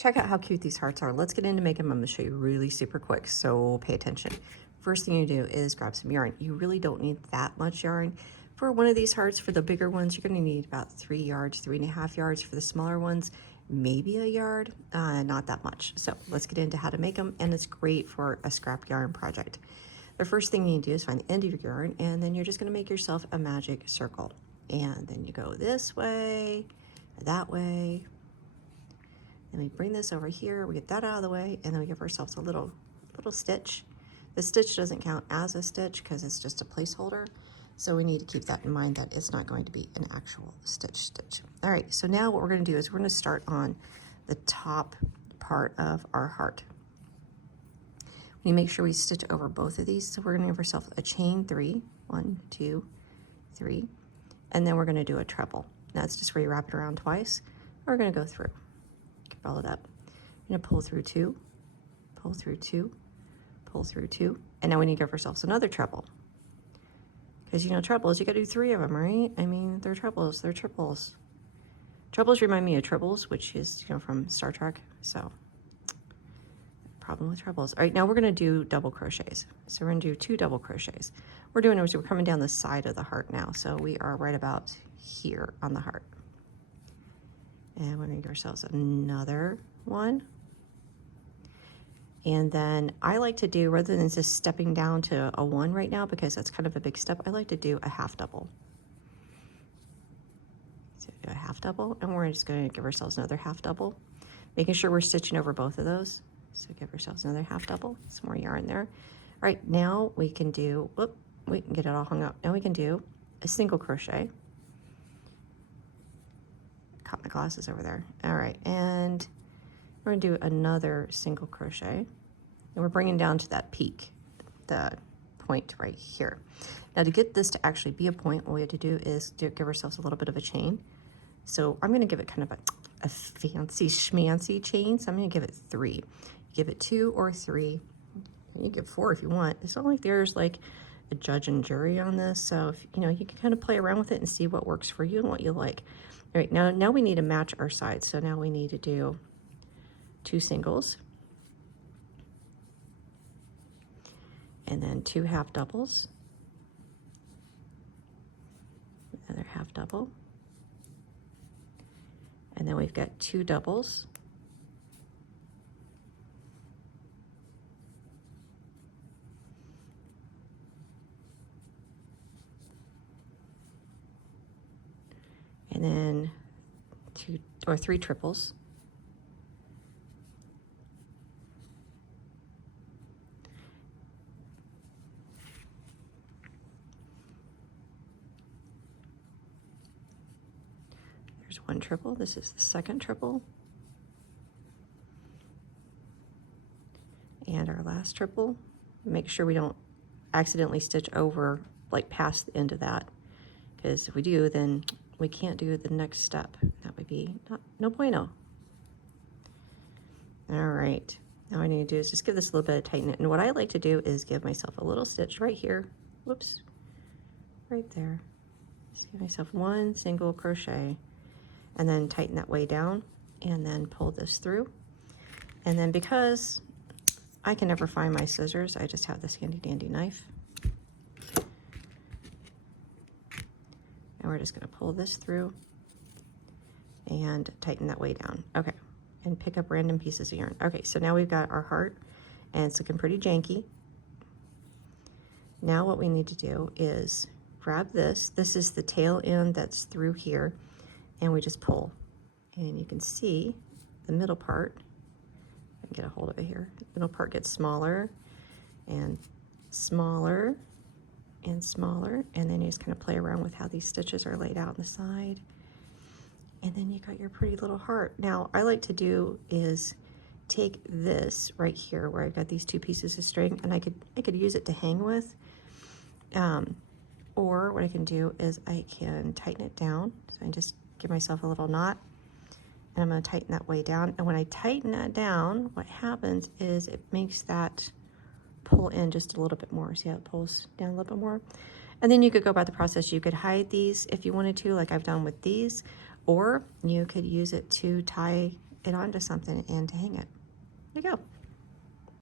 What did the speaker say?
check out how cute these hearts are. Let's get into making them. I'm gonna show you really super quick, so pay attention. First thing you do is grab some yarn. You really don't need that much yarn. For one of these hearts, for the bigger ones, you're gonna need about 3 yards, 3.5 yards. For the smaller ones, maybe a yard, not that much. So let's get into how to make them, and it's great for a scrap yarn project. The first thing you need to do is find the end of your yarn, and then you're just gonna make yourself a magic circle. And then you go this way, that way, and we bring this over here, we get that out of the way, and then we give ourselves a little stitch. The stitch doesn't count as a stitch because it's just a placeholder. So we need to keep that in mind that it's not going to be an actual stitch. All right, so now what we're gonna do is we're gonna start on the top part of our heart. We make sure we stitch over both of these. So we're gonna give ourselves a chain 3, 1, 2, 3, and then we're gonna do a treble. That's just where you wrap it around twice. We're gonna go through. Roll it up. You're gonna pull through 2, pull through 2, pull through 2, and now we need to give ourselves another treble. Because you know trebles, you gotta do 3 of them, right? I mean, they're trebles, they're triples. Trebles remind me of tribbles, which is, you know, from Star Trek. So, problem with trebles. All right, now we're gonna do double crochets. So we're gonna do 2 double crochets. We're doing is we're coming down the side of the heart now. So we are right about here on the heart. And we're gonna give ourselves another one. And then I like to do, rather than just stepping down to a 1 right now, because that's kind of a big step, I like to do a half double. So do a half double, and we're just gonna give ourselves another half double, making sure we're stitching over both of those. So give ourselves another half double, some more yarn there. All right, now we can do, whoop, we can get it all hung up. Now we can do a single crochet. Caught my glasses over there. All right, and we're gonna do another single crochet, and we're bringing down to that peak, the point right here. Now to get this to actually be a point, what we have to do is give ourselves a little bit of a chain. So I'm gonna give it kind of a fancy schmancy chain, so I'm gonna give it 3. Give it 2 or 3, and you give 4 if you want. It's not like there's like a judge and jury on this, so if, you know, you can kind of play around with it and see what works for you and what you like. All right, now we need to match our sides. So now we need to do 2 singles, and then 2 half doubles, another half double, and then we've got 2 doubles, and then 2 or 3 triples, there's 1 triple, this is the second triple, and our last triple. Make sure we don't accidentally stitch over like past the end of that, because if we do, then we can't do the next step. That would be no bueno. All right, now what I need to do is just give this a little bit of tighten it. And what I like to do is give myself a little stitch right here. Whoops, right there. Just give myself 1 single crochet, and then tighten that way down, and then pull this through. And then because I can never find my scissors, I just have this handy dandy knife. And we're just gonna pull this through and tighten that way down. Okay, and pick up random pieces of yarn. Okay, so now we've got our heart, and it's looking pretty janky. Now what we need to do is grab this. This is the tail end that's through here, and we just pull. And you can see the middle part. I can get a hold of it here. The middle part gets smaller and smaller and smaller, and then you just kind of play around with how these stitches are laid out on the side, and then you got your pretty little heart. Now I like to do is take this right here where I've got these 2 pieces of string, and I could use it to hang with, or what I can do is I can tighten it down. So I just give myself a little knot, and I'm going to tighten that way down, and when I tighten that down, what happens is it makes that pull in just a little bit more. See how it pulls down a little bit more? And then you could go about the process. You could hide these if you wanted to, like I've done with these, or you could use it to tie it onto something and to hang it. There you go.